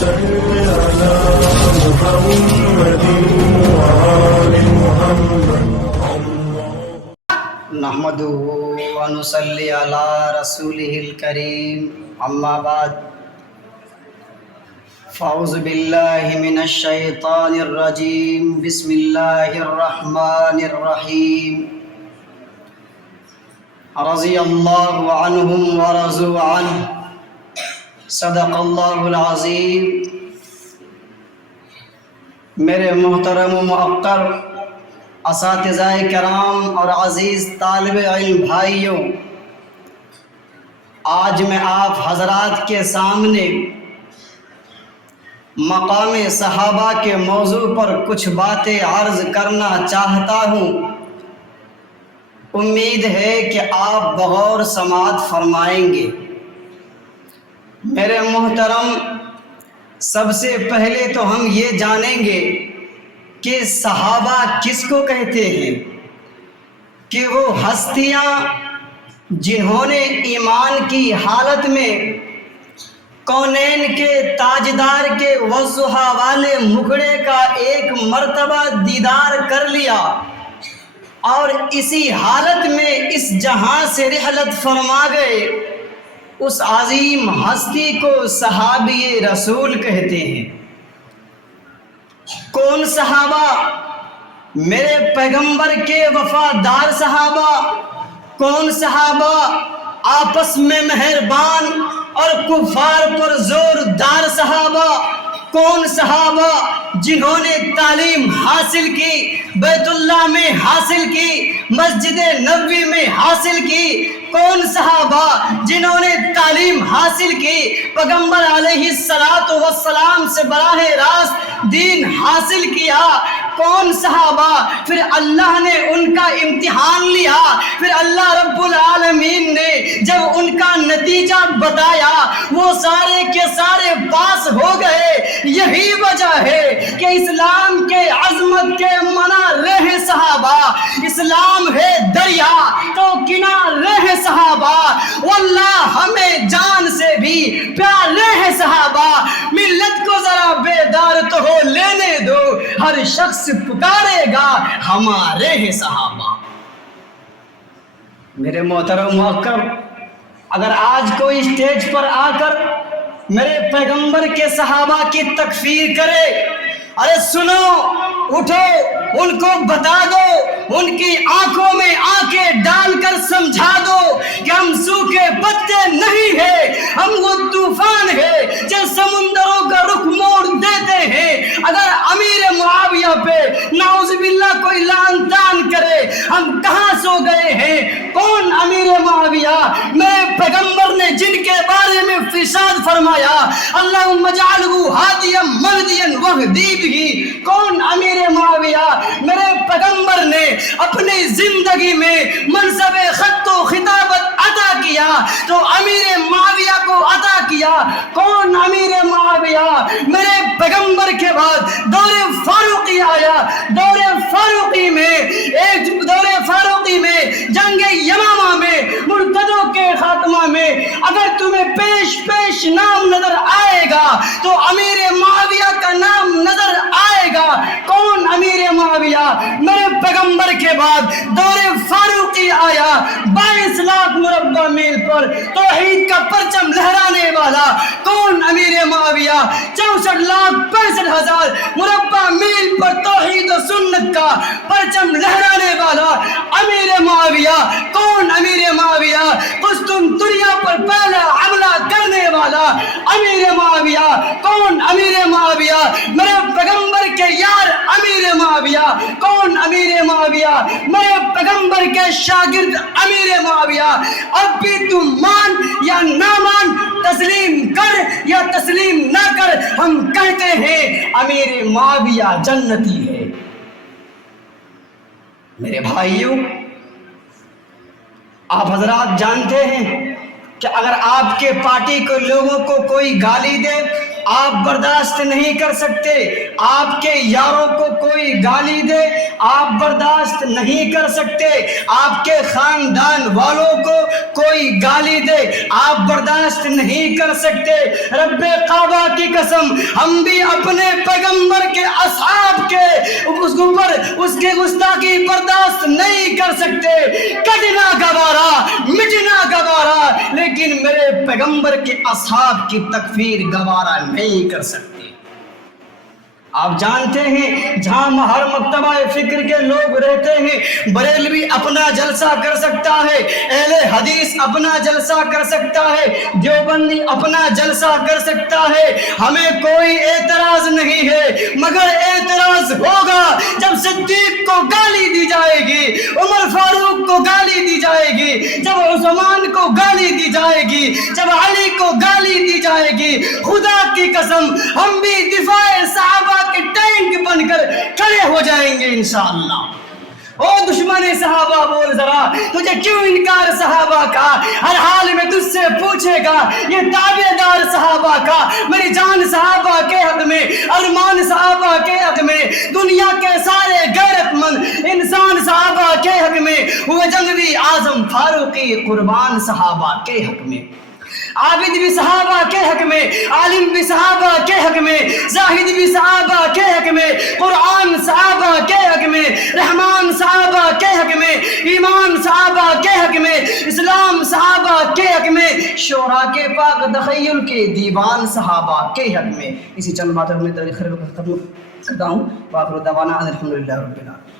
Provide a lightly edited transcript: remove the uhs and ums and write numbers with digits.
صل على محمد وآل محمد نحمده ونصلي على رسوله الكريم اما بعد فاعوذ بالله من الشيطان الرجيم بسم الله الرحمن الرحيم رضي الله عنهم ورضوا عنه صدق اللہ العظیم۔ میرے محترم و معقر اساتذہ کرام اور عزیز طالب علم بھائیوں، آج میں آپ حضرات کے سامنے مقام صحابہ کے موضوع پر کچھ باتیں عرض کرنا چاہتا ہوں۔ امید ہے کہ آپ بغور سماعت فرمائیں گے۔ میرے محترم، سب سے پہلے تو ہم یہ جانیں گے کہ صحابہ کس کو کہتے ہیں، کہ وہ ہستیاں جنہوں نے ایمان کی حالت میں کونین کے تاجدار کے والضحیٰ والے مکھڑے کا ایک مرتبہ دیدار کر لیا اور اسی حالت میں اس جہاں سے رحلت فرما گئے، اس عظیم ہستی کو صحابی رسول کہتے ہیں۔ کون صحابہ؟ میرے پیغمبر کے وفادار صحابہ۔ کون صحابہ؟ آپس میں مہربان اور کفار پر زوردار صحابہ۔ کون صحابہ؟ جنہوں نے تعلیم حاصل کی، بیت اللہ میں حاصل کی، مسجد نبوی میں حاصل کی۔ کون صحابہ؟ جنہوں نے تعلیم حاصل کی، پیغمبر علیہ السلام سے براہ راست دین حاصل کیا۔ کون صحابہ؟ پھر اللہ نے ان کا امتحان لیا، پھر اللہ رب العالمین نے جب ان کا نتیجہ بتایا، وہ سارے کے سارے پاس ہو گئے۔ یہی وجہ ہے کہ اسلام کے عظمت کے منارے ہیں صحابہ۔ اسلام ہے دریا تو کنارے ہیں صحابہ، واللہ ہمیں جان سے بھی پیارے ہیں صحابہ۔ ملت کو ذرا بیدار تو ہو لینے دو، ہر شخص پکارے گا ہمارے ہیں صحابہ۔ میرے محترم معقر، اگر آج کوئی اسٹیج پر آ کر میرے پیغمبر کے صحابہ کی تکفیر کرے، ارے سنو، اٹھو، ان کو بتا دو، ان کی آنکھوں میں آنکھیں ڈال کر سمجھا دو کہ ہم سوکھے پتے نہیں ہیں، ہم وہ طوفان ہیں جو سمندروں کا رخ موڑ دیتے ہیں۔ اگر امیر معاویہ پہ نعوذ باللہ کوئی لعن طعن کرے، ہم کہاں سو گئے ہیں؟ کون امیر معاویہ؟ میرے پیغمبر نے جن کے بارے میں ارشاد فرمایا، اللہم اجعلہ ہادیا مہدیا واہدی بہ۔ کون امیر معاویہ؟ میرے پیغمبر نے اپنی زندگی میں منصب خط و خطابت عطا کیا تو امیر معاویہ کو عطا کیا۔ کون امیر معاویہ؟ میرے پیغمبر کے بعد دور فاروقی آیا، دور فاروقی میں جنگ یمامہ میں مرتدوں کے خاتمہ میں اگر تمہیں پیش نام نظر آئے گا تو امیر معاویہ کا نام نظر آئے گا۔ کون امیر معاویہ؟ میرے پیغمبر کے بعد دور فاروقی آیا، 22 لاکھ مربع میل پر توحید کا پرچم لہرانے والا۔ کون امیر معاویہ؟ 64 لاکھ 65 ہزار مربع میل پر توحید و سنت کا پرچم لہرانے والا امیر معاویہ۔ کون امیر معاویہ؟ قسطنطنیہ پر پہلا حملہ کرنے والا امیر معاویہ۔ کون امیر معاویہ؟ میرے پیغمبر کے یار امیر معاویہ۔ کون امیر معاویہ؟ میرے پیغمبر کے شاگرد امیر معاویہ۔ اب بھی تم مان یا نہ مان، تسلیم کر یا تسلیم نہ کر، ہم کہتے ہیں امیر معاویہ جنتی ہے۔ میرے بھائیوں، آپ حضرات جانتے ہیں کہ اگر آپ کے پارٹی کے لوگوں کو کوئی گالی دے، آپ برداشت نہیں کر سکتے آپ کے یاروں کو کوئی گالی دے، آپ برداشت نہیں کر سکتے آپ کے خاندان والوں کو کوئی گالی دے، آپ برداشت نہیں کر سکتے۔ رب کعبہ کی قسم ہم بھی اپنے پیغمبر کے اصحاب کے اس اوپر اس کی گستاخی برداشت نہیں کر سکتے، کٹنا گوارا مٹنا گوارا، لیکن میرے پیغمبر کے اصحاب کی تکفیر گوارا نہیں کر سکتے۔ آپ جانتے ہیں جہاں ہر مکتبہ فکر کے لوگ رہتے ہیں، بریلوی اپنا جلسہ کر سکتا ہے، اہل حدیث اپنا جلسہ کر سکتا ہے، دیوبندی اپنا جلسہ کر سکتا ہے، ہمیں کوئی اعتراض نہیں ہے، مگر اعتراض ہوگا جب صدیق کو گالی دی جائے گی، عمر فاروق کو گالی دی جائے گی، جب عثمان کو گالی دی جائے گی، جب علی کو گالی دی جائے گی۔ خدا کی قسم ہم بھی دفاع صحابہ کے ٹینک بن کر کھڑے ہو جائیں گے انشاءاللہ۔ او دشمن صحابہ بول ذرا، تجھے کیوں انکار صحابہ کا؟ ہر حال میں تجھ سے پوچھے گا یہ تابع دار صحابہ کا، میری جان صحابہ کے حق میں، ارمان صحابہ کے حق میں، دنیا کے سارے غیرت مند انسان صحابہ کے حق میں، وہ جنگی اعظم فاروقی قربان صحابہ کے حق میں، عابد بھی صحابہ کے حق میں، عالم بھی صحابہ کے حق میں، زاہد بھی صحابہ کے حق میں، قرآن صحابہ کے حق میں، رحمان صحابہ کے حق میں، ایمان صحابہ کے حق میں، اسلام صحابہ کے حق میں، شعراء کے پاک تخیل کے دیوان صحابہ کے حق میں۔ اسی چند باتوں میں ختم کرتا ہوں۔ وآخر دعوانا ان الحمدللہ رب العالمین۔